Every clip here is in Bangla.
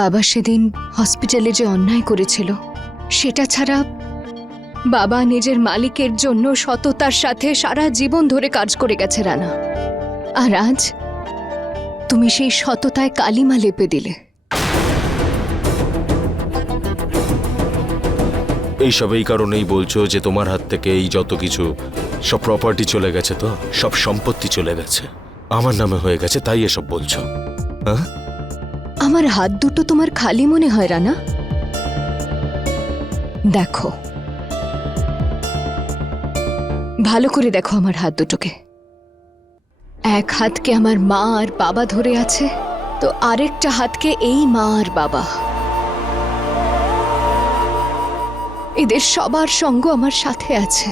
বাবা সেদিন হসপিটালে যে অন্যায় করেছিল সেটা ছাড়া বাবা নিজের মালিকের জন্য সততার সাথে সারা জীবন ধরে কাজ করে গেছে রানা। আর আজ তুমি সেই সততায় কালিমা লেপে দিলে। এইসব এই কারণেই বলছো যে তোমার হাত থেকে এই যত কিছু সব প্রপার্টি চলে গেছে, তো সব সম্পত্তি চলে গেছে, আমার নামে হয়ে গেছে, তাই এসব বলছো? হ্যাঁ, আমার হাত দুটো তোমার খালি মনে হয় রানা? দেখো, ভালো করে দেখো আমার হাত দুটোকে। এক হাতকে আমার মা আর বাবা ধরে আছে, তো আরেকটা হাতকে এই মা আর বাবা। এদের সবার সঙ্গ আমার সাথে আছে।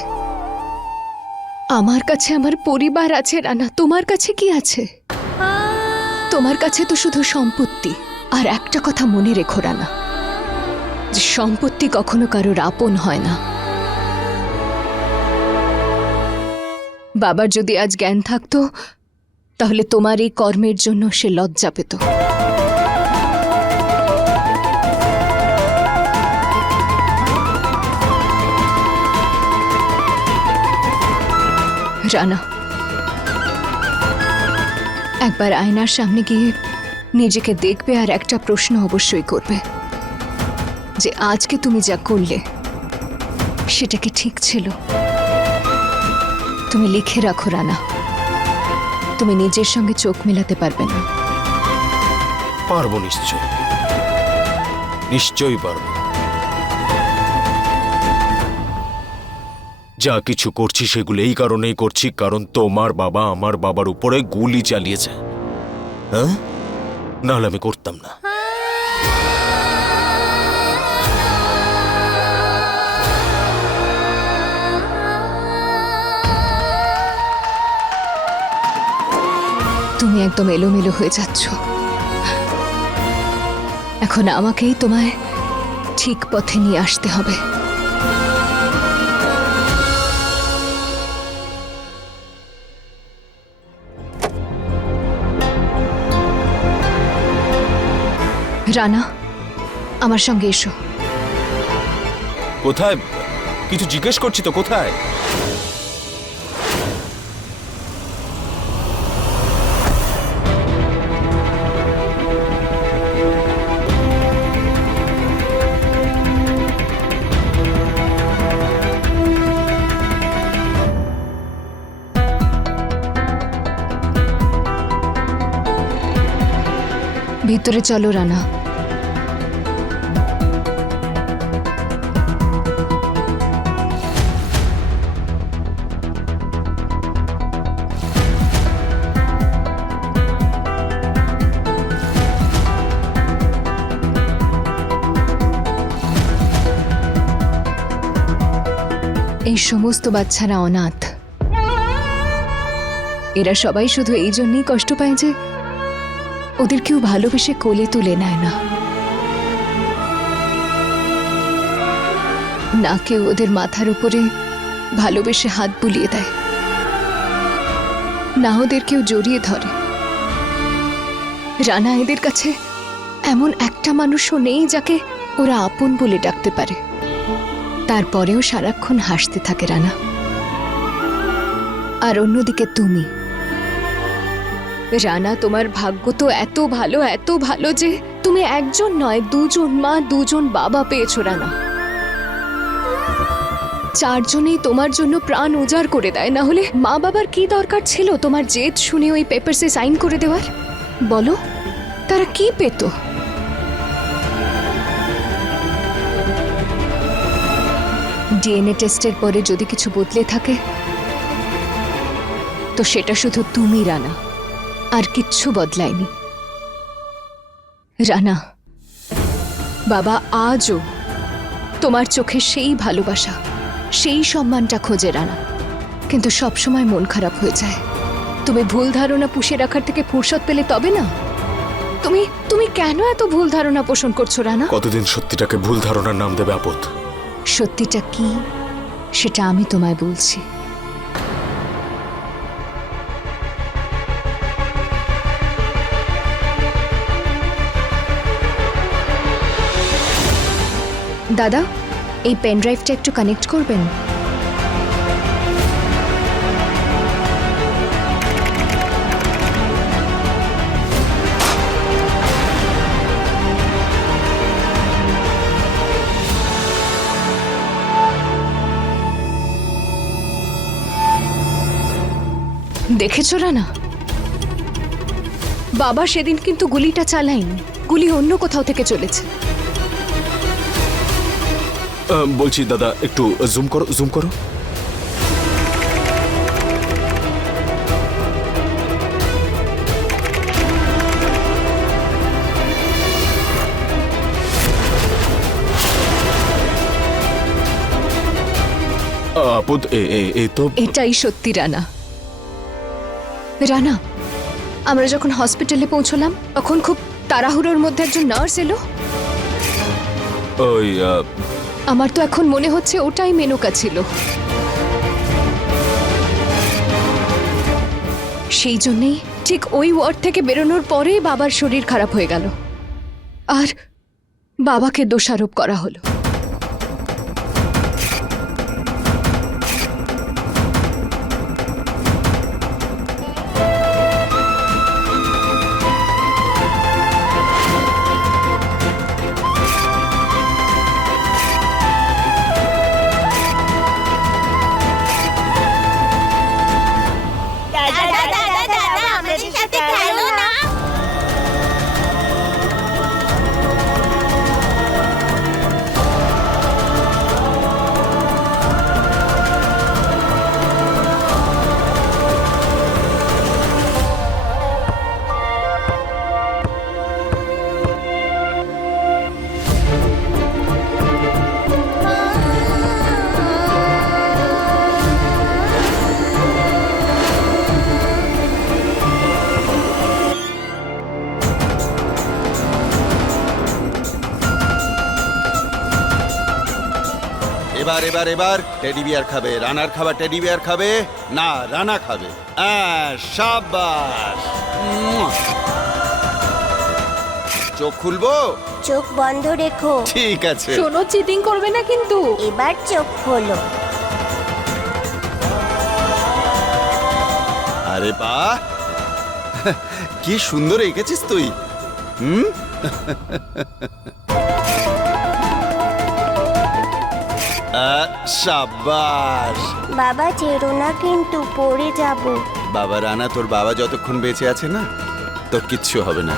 আমার কাছে আমার পরিবার আছে রানা, তোমার কাছে কি আছে? তোমার কাছে তো শুধু সম্পত্তি। আর একটা কথা মনে রেখো রানা, যে সম্পত্তি কখনো কারোর আপন হয় না। বাবার যদি আজ জ্ঞান থাকতো তাহলে তোমার এই কর্মের জন্য সে লজ্জা পেত। রানা, একবার আয়নার সামনে গিয়ে নিজেকে দেখবে আর একটা প্রশ্ন অবশ্যই করবে, যে আজকে তুমি যা করলে সেটা কি ঠিক ছিল? তুমি লিখে রাখো রানা, তুমি নিজের সঙ্গে চোখ মেলাতে পারবে না। পারবো, নিশ্চয়ই পারবো। যা কিছু করছি সেগুলো এই কারণেই করছি, কারণ তোমার বাবা আমার বাবার উপরে গুলি চালিয়েছে। হ্যাঁ, নাহলে আমি করতাম না। তুমি একদম এলোমেলো হয়ে যাচ্ছ। এখন আমাকেই তোমায় ঠিক পথে নিয়ে আসতে হবে। রানা, আমার সঙ্গে এসো। কোথায়? কিছু জিজ্ঞেস করছি তো, কোথায়? ভিতরে চলো রানা। এই সমস্ত বাচ্চারা অনাথ। এরা সবাই শুধু এই জন্যই কষ্ট পায় যে ওদের কেউ ভালোবেসে কোলে তুলে নেয় না, না কেউ ওদের মাথার উপরে ভালোবেসে হাত বুলিয়ে দেয়, না ওদের কেউ জড়িয়ে ধরে। রানা, এদের কাছে এমন একটা মানুষও নেই যাকে ওরা আপন বলে ডাকতে পারে। তারপরেও সারাক্ষণ হাসতে থাকে রানা। আর অন্যদিকে তুমি রানা, তোমার ভাগ্য তো এত ভালো যে তুমি একজন নয়, দুজন মা, দুজন বাবা পেয়েছো রানা। চারজনেই তোমার জন্য প্রাণ উজাড় করে দেয়। না হলে মা বাবার কি দরকার ছিল তোমার জেদ শুনে ওই পেপারসে সাইন করে দেওয়ার? বলো, তারা কি পেত? ডিএনএ টেস্টের পরে যদি কিছু বদলে থাকে তো সেটা শুধু তুমি রানা, আর কিচ্ছু বদলায়নি। রানা, বাবা আজও তোমার চোখে সেই ভালোবাসা, সেই সম্মানটা খোঁজে রানা, কিন্তু সবসময় মন খারাপ হয়ে যায়। তুমি ভুল ধারণা পুষে রাখার থেকে ফুরসত পেলে তবে না। তুমি কেন এত ভুল ধারণা পোষণ করছো রানা? কতদিন সত্যিটাকে ভুল ধারণার নাম দেবে আপদ? সত্যিটা কি সেটা আমি তোমায় বলছি। দাদা, এই পেন ড্রাইভটা একটু কানেক্ট করবেন। দেখেছো রানা, বাবা সেদিন কিন্তু গুলিটা চালায়নি, গুলি অন্য কোথাও থেকে চলেছে। বলছি দাদা, একটু জুম করো, জুম করো। আপদ, এ তো এটাই সত্যি রানা। রানা, আমরা যখন হসপিটালে পৌঁছলাম তখন খুব তাড়াহুড়োর মধ্যে একজন নার্স এলো। ওই আমার তো এখন মনে হচ্ছে ওটাই মেনকা ছিল। সেই জন্যেই ঠিক ওই ওয়ার্ড থেকে বেরোনোর পরেই বাবার শরীর খারাপ হয়ে গেল আর বাবাকে দোষারোপ করা হলো। এবার এবার এবার টেডি বিয়ার খাবে, রানার খাবার টেডি বিয়ার খাবে না, রানা খাবে। শাবাশ। চোখ খুলবো? চোখ বন্ধ রেখো। ঠিক আছে। শোনো, চিটিং করবে না কিন্তু। এবার চোখ খোলো। আরে বাহ, কি সুন্দর এঁকেছিস তুই। শাবাশ। বাবা চেরো না কিন্তু, পড়ে যাব। বাবা রানা, তোর বাবা যতক্ষণ বেঁচে আছে না, তোর কিচ্ছু হবে না।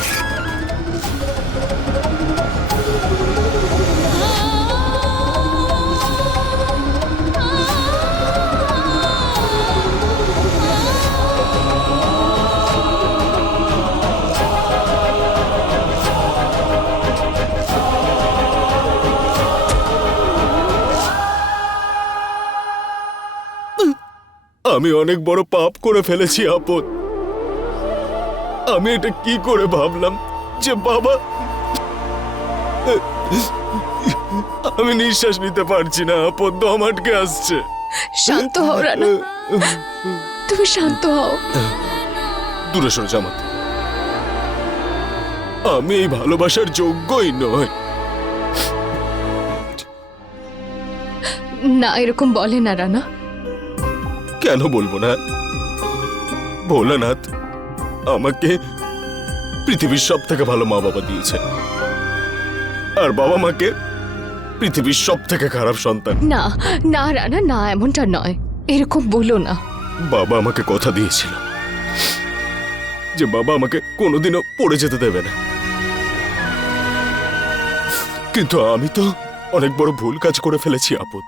আমি অনেক বড় পাপ করে ফেলেছি আপদ। আমি এটা কি করে ভাবলাম যে বাবা, আমি নিঃশ্বাস নিতে পারছি না আপদ, দম আটকে আসছে। শান্ত হও রানা, তুমি শান্ত হও। দূরে সরে জামাত, আমি এই ভালোবাসার যোগ্যই নই। না, এরকম বলে না রানা। কেন বলবো না? ভোলানাথ আমাকে পৃথিবীর সব থেকে ভালো মা বাবা দিয়েছে, আর বাবা মাকে পৃথিবীর সব থেকে খারাপ সন্তান। না না রানা, না, এমনটা নয়, এরকম বলো না। বাবা আমাকে কথা দিয়েছিল যে বাবা আমাকে কোনোদিনও পড়ে যেতে দেবে না, কিন্তু আমি তো অনেক বড় ভুল কাজ করে ফেলেছি আপদ।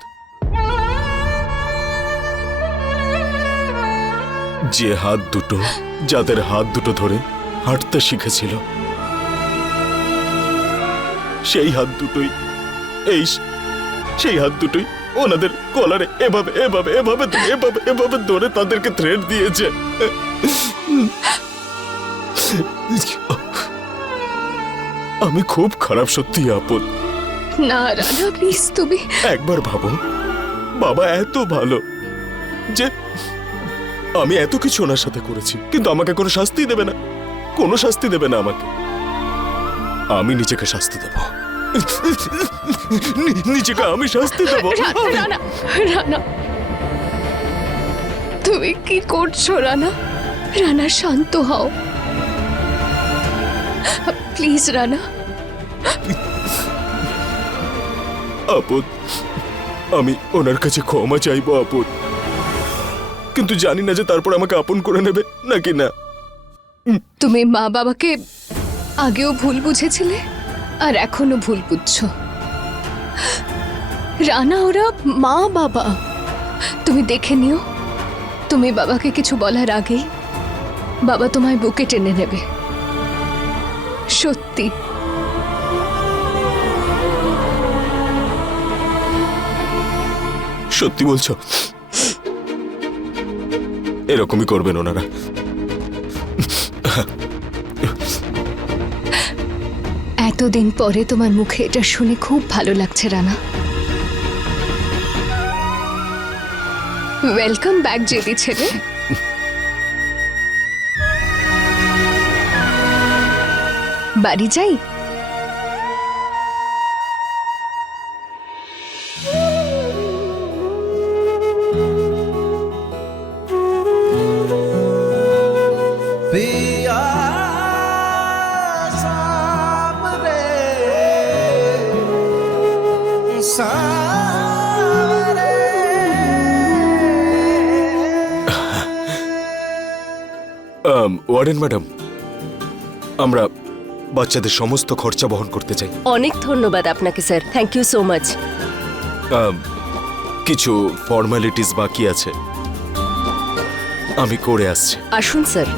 যে হাত দুটো, যাদের হাত দুটো ধরে হাঁটতে শিখেছিল, সেই হাত দুটোই সেই হাত দুটোই ওনাদের কলারে এভাবে এভাবে এভাবে এভাবে এভাবে ধরে তাদেরকে থ্রেট দিয়েছে। আমি খুব খারাপ, সত্যি আপদ। না রানা, প্লিজ তুমি একবার ভাবো, বাবা এত ভালো যে আমি এত কিছু ওনার সাথে করেছি, কিন্তু আমাকে কোনো শাস্তি দেবে না, কোনো শাস্তি দেবে না আমাকে। আমি নিজেকে শাস্তি দেব, নিজেকে আমি শাস্তি দেবো। রানা, রানা, তুমি কি করছো রানা? রানা, শান্ত হও প্লিজ। রানা, আপদ, আমি ওনার কাছে ক্ষমা চাইবো আপদ, কিন্তু জানি না যে তারপর আমাকে আপন করে নেবে নাকি না। তুমি মা বাবাকে আগেও ভুল বুঝেছিলে আর এখনো ভুল বুঝছো। রানা, ওরা মা বাবা, তুমি দেখে নিও। তুমি বাবাকে কিছু বলার আগেই বাবা তোমায় বুকে টেনে নেবে। সত্যি। সত্যি বলছো? এরকমই করবেন ওনারা। এতদিন পরে তোমার মুখে এটা শুনে খুব ভালো লাগছে রানা। ওয়েলকাম ব্যাক জেদি ছেলে। বাড়ি যাই? ওয়ার্ডেন ম্যাডাম, আমরা বাচ্চাদের সমস্ত খরচা বহন করতে চাই। অনেক ধন্যবাদ আপনাকে sir, thank you so much. কিছু ফর্মালিটিস বাকি আছে, আমি করে আসছি। আসুন স্যার।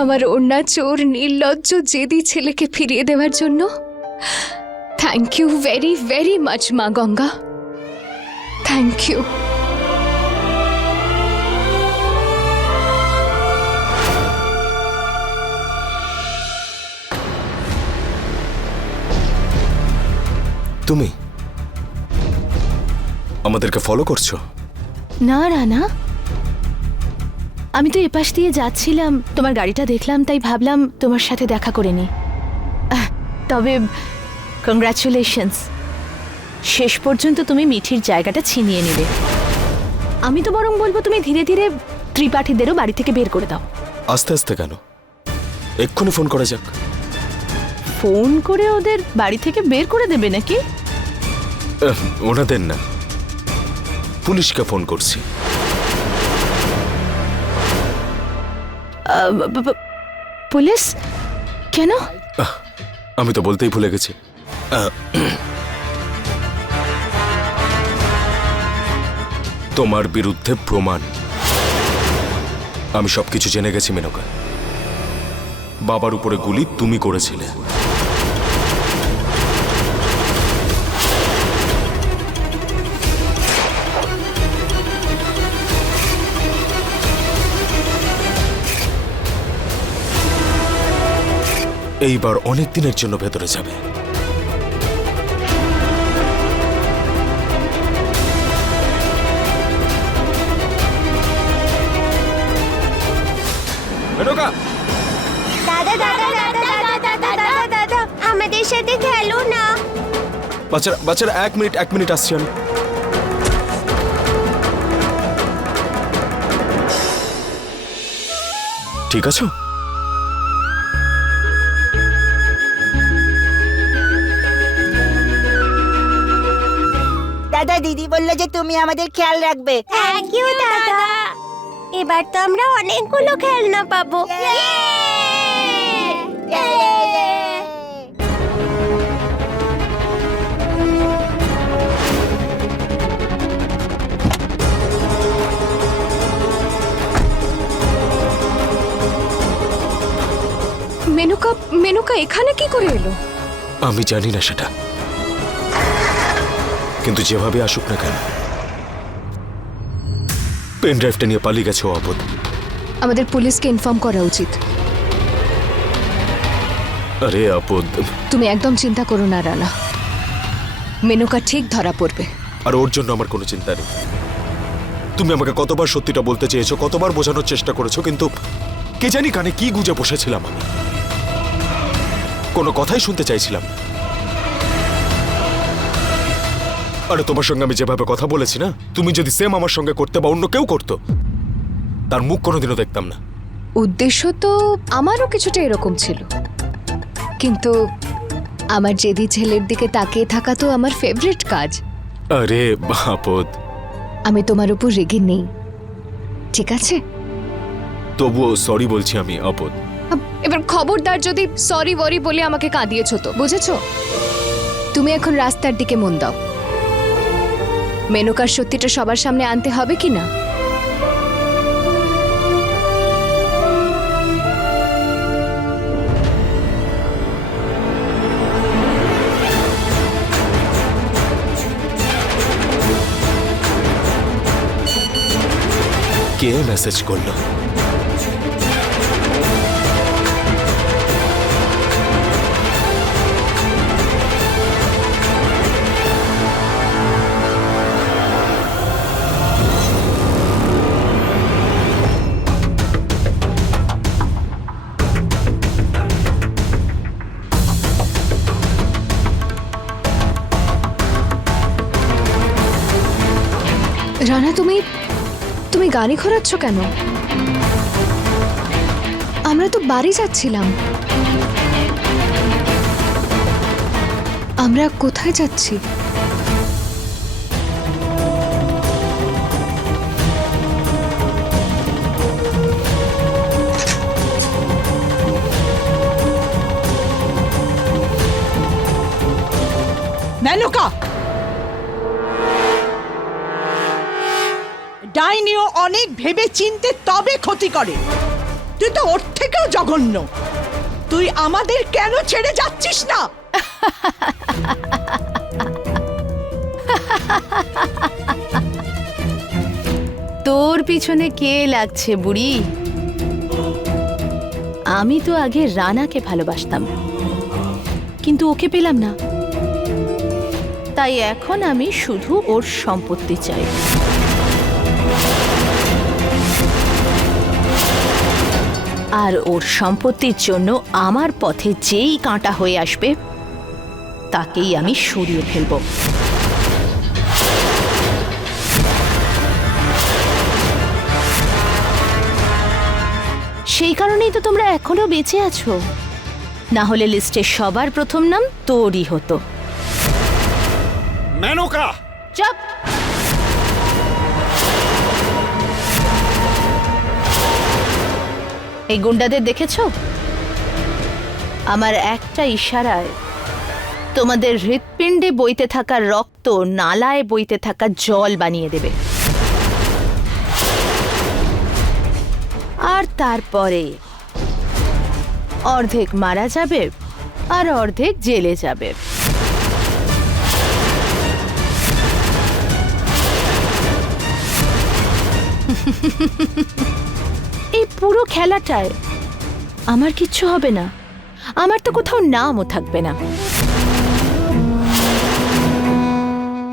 আমার ওড়না চোর নির্লজ্জ জেদি ছেলেকে ফিরিয়ে দেওয়ার জন্য thank you very very much মা গঙ্গা। Thank you. তুমি আমাদেরকে ফলো করছো? না রানা, আমি তো এপাশ দিয়ে যাচ্ছিলাম, তোমার গাড়িটা দেখলাম, তাই ভাবলাম তোমার সাথে দেখা করে নি। তবে কংগ্রাচুলেশনস, শেষ পর্যন্ত তুমি মিঠির জায়গাটা ছিনিয়ে নিলে। আমি তো বরং বলবো তুমি ধীরে ধীরে ত্রিপাঠীদেরও বাড়ি থেকে বের করে দাও। আস্তে আস্তে কেন? এক্ষুনি ফোন করা যাক। ফোন করে ওদের বাড়ি থেকে বের করে দেবে নাকি? ওনাদের না, পুলিশকে ফোন করছি। পুলিশ কেন? আমি তো বলতেই ভুলে গেছি। তোমার বিরুদ্ধে প্রমাণ। আমি সবকিছু জেনে গেছি মেনকা। বাবার উপরে গুলি তুমি করেছিলে। এইবার অনেক দিনের জন্য ভেতরে যাবে। মেনকা, দাদা দাদা দাদা দাদা দাদা দাদা দাদা, আমাদের সাথে খেলো না। বাচ্চারা এক মিনিট আসছি আমি। ঠিক আছে? দাদা, দিদি বললো যে তুমি আমাদের খেয়াল রাখবে। থ্যাংক ইউ দাদা। এবার তো আমরা অনেকগুলো খেলনা পাবো। মেনকা, মেনকা এখানে কি করে এলো? আমি জানি না সেটা, কিন্তু যেভাবে আসুক না কেন, পেন ড্রাইভটা নিয়ে পালিয়ে গেছে ও আপদ। আমাদের পুলিশকে ইনফর্ম করা উচিত। আরে আপদ, তুমি একদম চিন্তা করো না রানা, মেনকা ঠিক ধরা পড়বে। আর ওর জন্য আমার কোনো চিন্তা নেই। তুমি আমাকে কতবার সত্যিটা বলতে চেয়েছো, কতবার বোঝানোর চেষ্টা করেছো, কিন্তু কে জানি কানে কি গুজে বসেছিলাম আমি। কোনো কথাই শুনতে চাইছিলাম না। আরে তোমার সঙ্গে আমি যেভাবে কথা বলেছি না, তুমি যদি সেম আমার সঙ্গে করতে বা অন্য কেউ করতো, তার মুখ কোনোদিনও দেখতাম না। উদ্দেশ্য তো আমারও কিছুটা এরকম ছিল, কিন্তু আমার জেদি ছেলের দিকে তাকিয়ে থাকা তো আমার ফেভারিট কাজ। আরে আপদ, আমি তোমার উপর রেগে নেই, ঠিক আছে? তবুও সরি বলছি আমি আপদ। এবার খবরদার যদি সরি ওয়ারি বলে আমাকে কাঁদিয়েছো তো, বুঝেছো? তুমি এখন রাস্তার দিকে মন দাও। মেনকার সত্যিটা সবার সামনে আনতে হবে কি না? কে মেসেজ করলো? রানা, তুমি গাড়ি ঘোরাচ্ছ কেন? আমরা তো বাড়ি যাচ্ছিলাম। আমরা কোথায় যাচ্ছি? মেনকা, ডাইনিও অনেক ভেবে চিনতে তবে ক্ষতি করে। তুই তো ওর থেকেও জঘন্য। তুই আমাদের কেন ছেড়ে যাচ্ছিস না? তোর পিছনে কে লাগছে বুড়ি? আমি তো আগে রানাকে ভালোবাসতাম, কিন্তু ওকে পেলাম না, তাই এখন আমি শুধু ওর সম্পত্তি চাই। আর ওর সম্পত্তির জন্য আমার পথে যেই কাঁটা হয়ে আসবে তাকেই আমি সরিয়ে ফেলব। সেই কারণেই তো তোমরা এখনো বেঁচে আছো, না হলে লিস্টে সবার প্রথম নাম তোরই হতো। মেনকা, চুপ! এই গুন্ডাদের দেখেছো? আমার একটা ইশারায় তোমাদের হৃৎপিণ্ডে বইতে থাকা রক্ত নালায় বইতে থাকা জল বানিয়ে দেবে, আর তারপরে অর্ধেক মারা যাবে আর অর্ধেক জেলে যাবে। এই পুরো খেলাটায় আমার কিচ্ছু হবে না, আমার তো কোথাও নামও থাকবে না।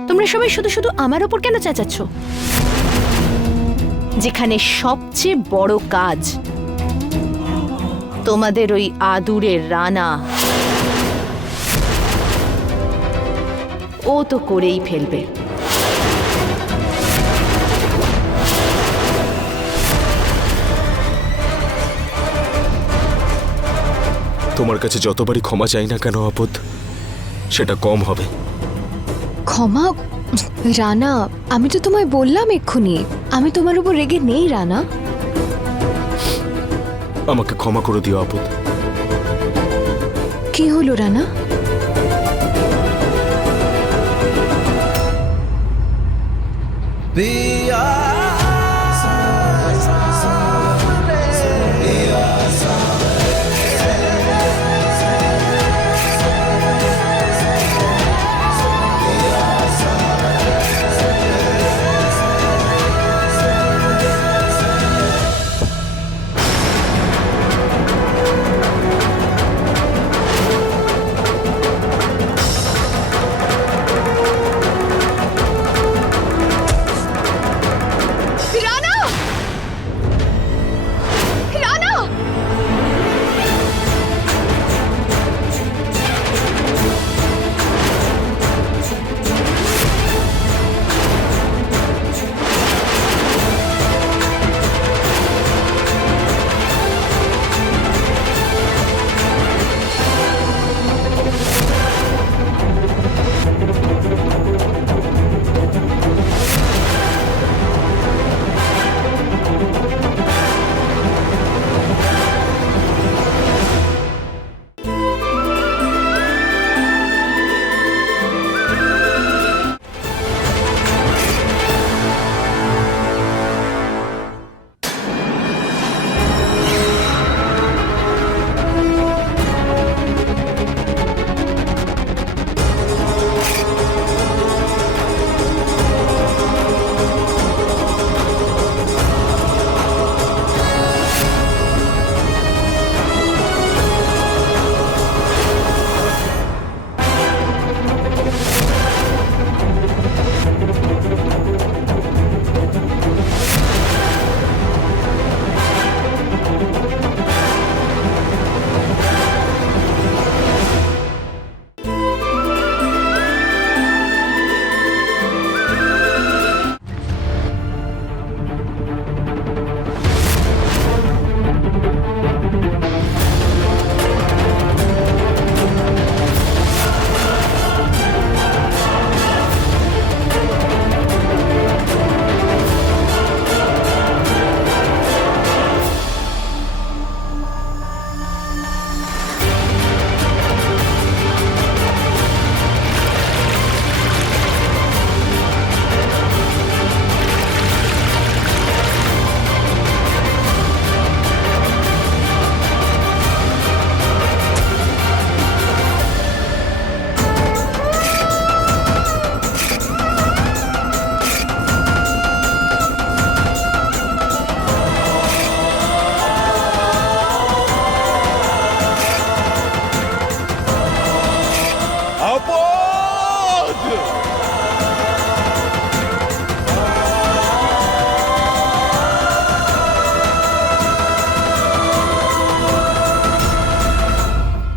তোমরা সবাই শুধু শুধু আমার ওপর কেন চেঁচাচ্ছ? যেখানে সবচেয়ে বড় কাজ তোমাদের ওই আদুরের রানা, ও তো করেই ফেলবে। তোমার কাছে যতবারই ক্ষমা চাই না কেন আপদ, সেটা কম হবে। ক্ষমা? রানা, আমি তো তোমায় বললাম এক্ষুনি আমি তোমার উপর রেগে নেই। রানা, আমাকে ক্ষমা করে দিও আপদ। কি হলো রানা? We are